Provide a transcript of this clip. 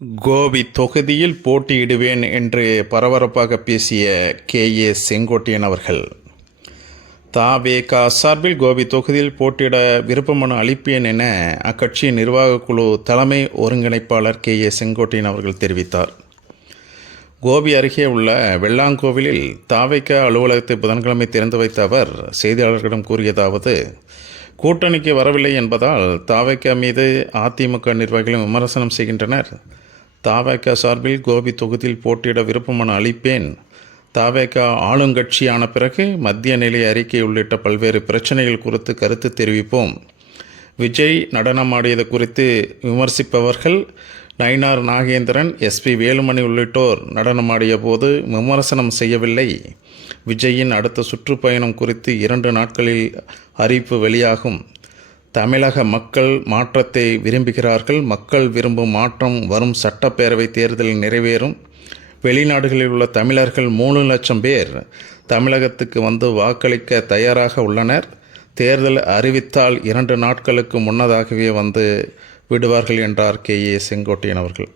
கோபி தொகுதியில் போட்டியிடுவேன் என்று பரபரப்பாக பேசிய கே ஏ செங்கோட்டையன் அவர்கள். தாவேகா சார்பில் கோபி தொகுதியில் போட்டியிட விருப்பமனு அளிப்பேன் என அக்கட்சியின் நிர்வாகக்குழு தலைமை ஒருங்கிணைப்பாளர் கே ஏ செங்கோட்டையன் அவர்கள் தெரிவித்தார். கோபி அருகே உள்ள வெள்ளாங்கோவிலில் தாவேகா அலுவலகத்தை புதன்கிழமை திறந்து வைத்த அவர் செய்தியாளர்களிடம் கூறியதாவது கூட்டணிக்கு வரவில்லை என்பதால் தாவேக்கா மீது அதிமுக நிர்வாகிகளும் விமர்சனம் செய்கின்றனர். தாவைக்க சார்பில் கோபி தொகுதியில் போட்டியிட விருப்பமனு அளிப்பேன். தாவேக ஆளுங்கட்சியான பிறகு மத்திய நிலை அறிக்கை உள்ளிட்ட பல்வேறு பிரச்சனைகள் குறித்து கருத்து தெரிவிப்போம். விஜய் நடனமாடியது குறித்து விமர்சிப்பவர்கள் நயினார் நாகேந்திரன் எஸ்பி வேலுமணி உள்ளிட்டோர் நடனமாடிய போது விமர்சனம் செய்யவில்லை. விஜயின் அடுத்த சுற்றுப்பயணம் குறித்து இரண்டு நாட்களில் அறிவிப்பு வெளியாகும். தமிழக மக்கள் மாற்றத்தை விரும்புகிறார்கள். மக்கள் விரும்பும் மாற்றம் வரும் சட்டப்பேரவை தேர்தலில் நிறைவேறும். வெளிநாடுகளில் உள்ள தமிழர்கள் மூணு லட்சம் பேர் தமிழகத்துக்கு வந்து வாக்களிக்க தயாராக உள்ளனர். தேர்தல் அறிவித்தால் இரண்டு நாட்களுக்கு முன்னதாகவே வந்து விடுவார்கள் என்றார் கே ஏ செங்கோட்டையன் அவர்கள்.